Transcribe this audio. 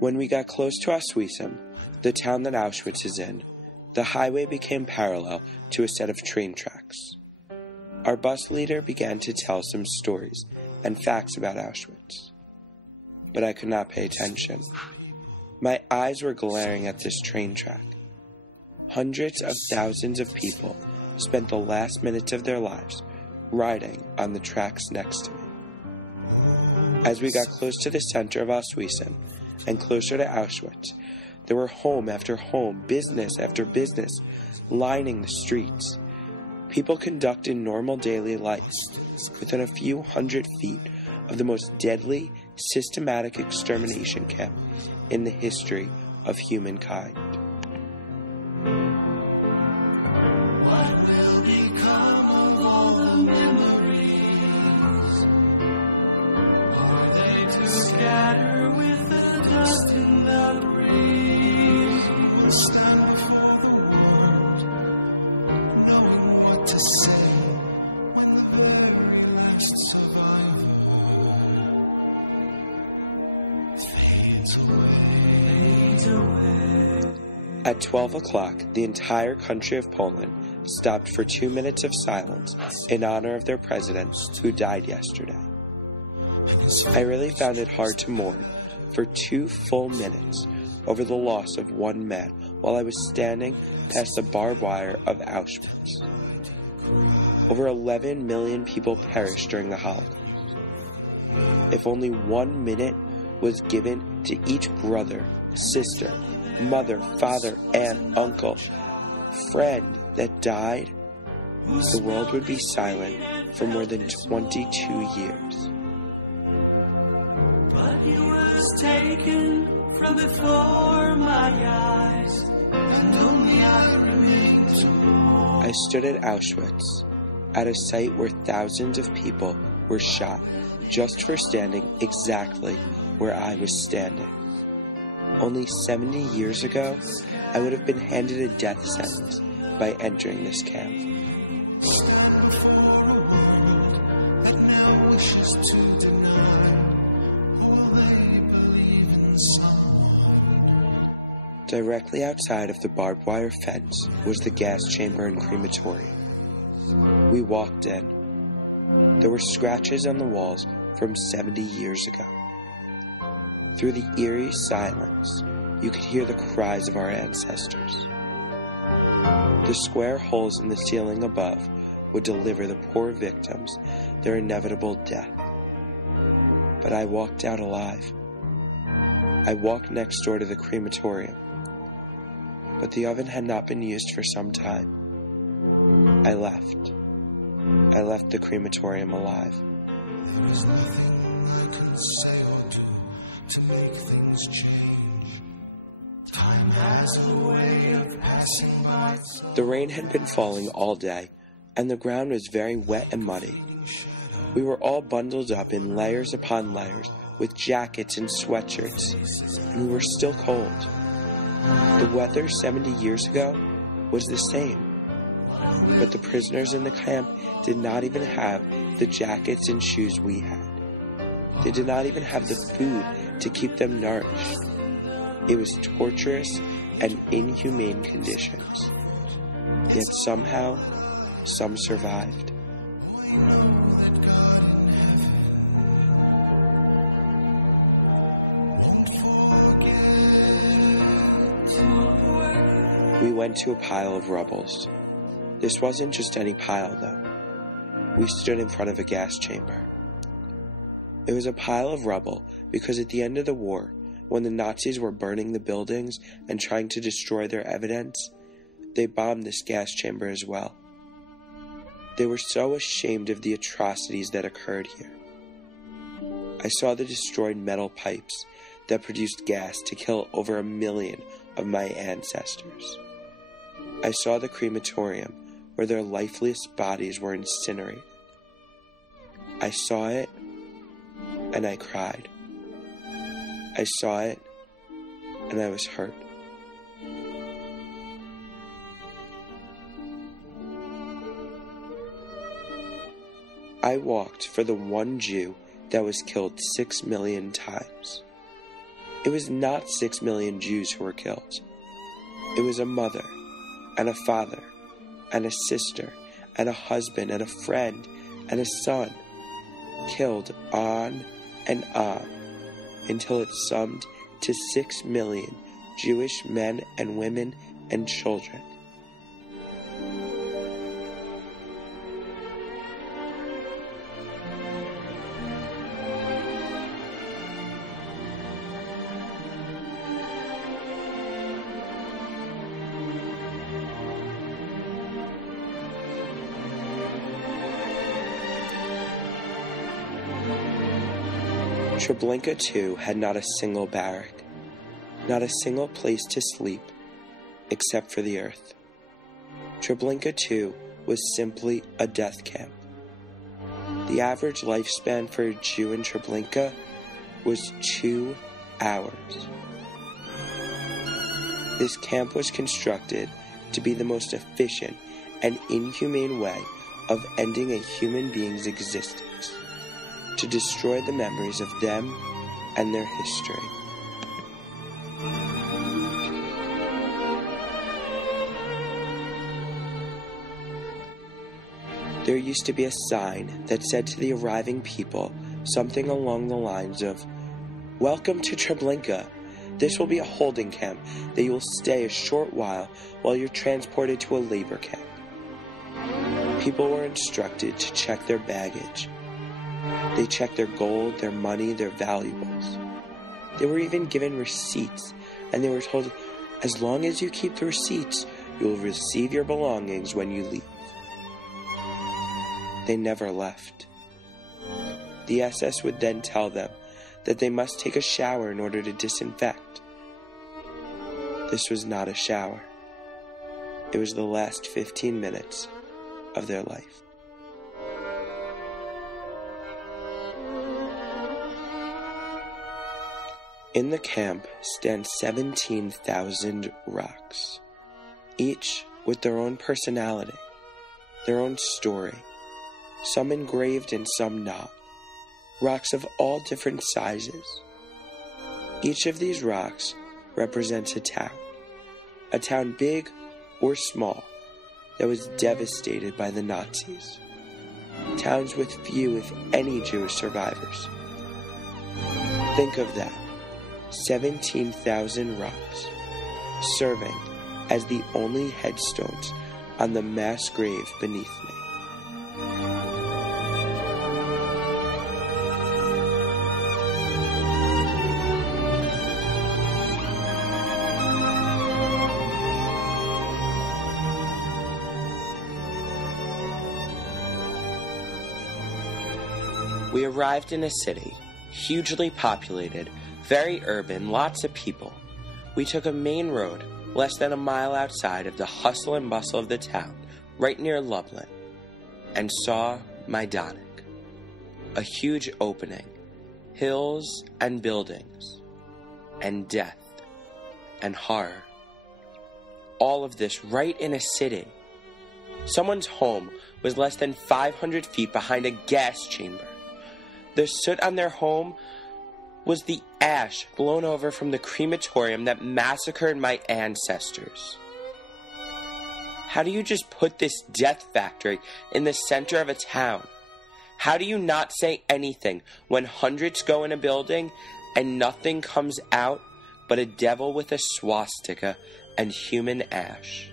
When we got close to Oswiecim, the town that Auschwitz is in, the highway became parallel to a set of train tracks. Our bus leader began to tell some stories and facts about Auschwitz. But I could not pay attention. My eyes were glaring at this train track. Hundreds of thousands of people spent the last minutes of their lives riding on the tracks next to me. As we got close to the center of Oswiecim and closer to Auschwitz, there were home after home, business after business, lining the streets. People conducting normal daily life within a few hundred feet of the most deadly, systematic extermination camp in the history of humankind. What will become of all the memories? Are they to scatter with the dust in the breeze? Stand before the world, knowing what to say when the very last survivor fades away. At 12 o'clock, the entire country of Poland stopped for 2 minutes of silence in honor of their president who died yesterday. I really found it hard to mourn for 2 full minutes over the loss of one man while I was standing past the barbed wire of Auschwitz. Over 11 million people perished during the Holocaust. If only 1 minute was given to each brother, sister, mother, father, aunt, uncle, friend that died, the world would be silent for more than 22 years. But he was taken from before my eyes, and only I remain to mourn. I stood at Auschwitz, at a site where thousands of people were shot just for standing exactly where I was standing. Only 70 years ago, I would have been handed a death sentence by entering this camp. Directly outside of the barbed wire fence was the gas chamber and crematorium. We walked in. There were scratches on the walls from 70 years ago. Through the eerie silence, you could hear the cries of our ancestors. The square holes in the ceiling above would deliver the poor victims their inevitable death. But I walked out alive. I walked next door to the crematorium, but the oven had not been used for some time. I left. I left the crematorium alive. There is nothing I can say or do to make things change. Time has a way of passing by. The rain had been falling all day, and the ground was very wet and muddy. We were all bundled up in layers upon layers with jackets and sweatshirts, and we were still cold. The weather 70 years ago was the same, but the prisoners in the camp did not even have the jackets and shoes we had. They did not even have the food to keep them nourished. It was torturous and inhumane conditions. Yet somehow, some survived. We went to a pile of rubbles. This wasn't just any pile, though. We stood in front of a gas chamber. It was a pile of rubble because at the end of the war, when the Nazis were burning the buildings and trying to destroy their evidence, they bombed this gas chamber as well. They were so ashamed of the atrocities that occurred here. I saw the destroyed metal pipes that produced gas to kill over 1 million of my ancestors. I saw the crematorium where their lifeless bodies were incinerated. I saw it, and I cried. I saw it, and I was hurt. I walked for the one Jew that was killed 6 million times. It was not 6 million Jews who were killed. It was a mother, and a father, and a sister, and a husband, and a friend, and a son, killed on and on, until it summed to 6 million Jewish men and women and children. Treblinka, too, had not a single barrack, not a single place to sleep, except for the earth. Treblinka, too, was simply a death camp. The average lifespan for a Jew in Treblinka was 2 hours. This camp was constructed to be the most efficient and inhumane way of ending a human being's existence, to destroy the memories of them and their history. There used to be a sign that said to the arriving people something along the lines of, "Welcome to Treblinka. This will be a holding camp that you will stay a short while you're transported to a labor camp." People were instructed to check their baggage. They checked their gold, their money, their valuables. They were even given receipts, and they were told, as long as you keep the receipts, you will receive your belongings when you leave. They never left. The SS would then tell them that they must take a shower in order to disinfect. This was not a shower. It was the last 15 minutes of their life. In the camp stand 17,000 rocks, each with their own personality, their own story, some engraved and some not, rocks of all different sizes. Each of these rocks represents a town big or small, that was devastated by the Nazis, towns with few, if any, Jewish survivors. Think of that. 17,000 rocks, serving as the only headstones on the mass grave beneath me. We arrived in a city, hugely populated, very urban, lots of people. We took a main road, less than a mile outside of the hustle and bustle of the town, right near Lublin, and saw Majdanek, a huge opening, hills and buildings, and death and horror. All of this right in a city. Someone's home was less than 500 feet behind a gas chamber. The soot on their home was the ash blown over from the crematorium that massacred my ancestors. How do you just put this death factory in the center of a town? How do you not say anything when hundreds go in a building and nothing comes out but a devil with a swastika and human ash?